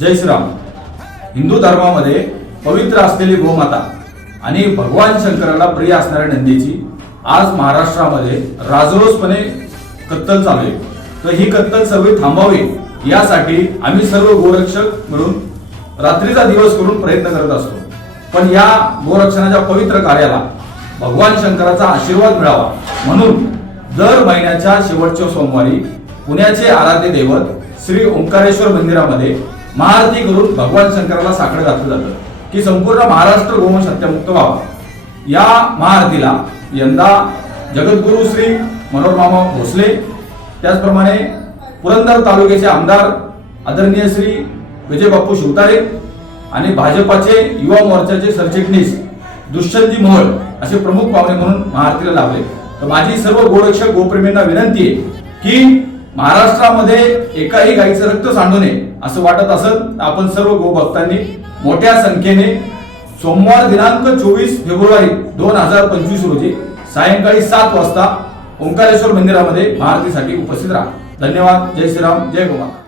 जय श्रीराम. हिंदू धर्मामध्ये पवित्र असलेली गोमाता आणि भगवान शंकराला प्रिय असणाऱ्या नंदीची आज महाराष्ट्रामध्ये राजरोसपणे कत्तल चालू आहे. तर ही कत्तल सर्व थांबावी यासाठी आम्ही सर्व गोरक्षक मिळून रात्रीचा दिवस करून प्रयत्न करत असतो. पण या गोरक्षणाच्या पवित्र कार्याला भगवान शंकराचा आशीर्वाद मिळावा म्हणून दर महिन्याच्या शेवटच्या सोमवारी पुण्याचे आराध्य दैवत श्री ओंकारेश्वर मंदिरामध्ये महाआरती करून भगवान शंकराला साकडं घातलं जातं की संपूर्ण महाराष्ट्र गोवंश हत्यामुक्त व्हावा. या महाआरतीला यंदा जगद्गुरु श्री मनोहरमामा भोसले, त्याचप्रमाणे पुरंदर तालुक्याचे आमदार आदरणीय श्री विजय बापू शिवतारे आणि भाजपाचे युवा मोर्चाचे सरचिटणीस दुष्यंतजी मोहोळ असे प्रमुख पाहुणे म्हणून महाआरतीला लाभले. तर माझी सर्व गोरक्षक गोप्रेमींना विनंती आहे की महाराष्ट्रामध्ये एकाही गाईचं रक्त सांडू नये असं वाटत असेल तर आपण सर्व गोभक्तांनी मोठ्या संख्येने सोमवार दिनांक 24 फेब्रुवारी 2025 रोजी सायंकाळी 7 वाजता ओंकारेश्वर मंदिरामध्ये महाआरतीसाठी उपस्थित राहा. धन्यवाद. जय श्रीराम. जय गोमाता.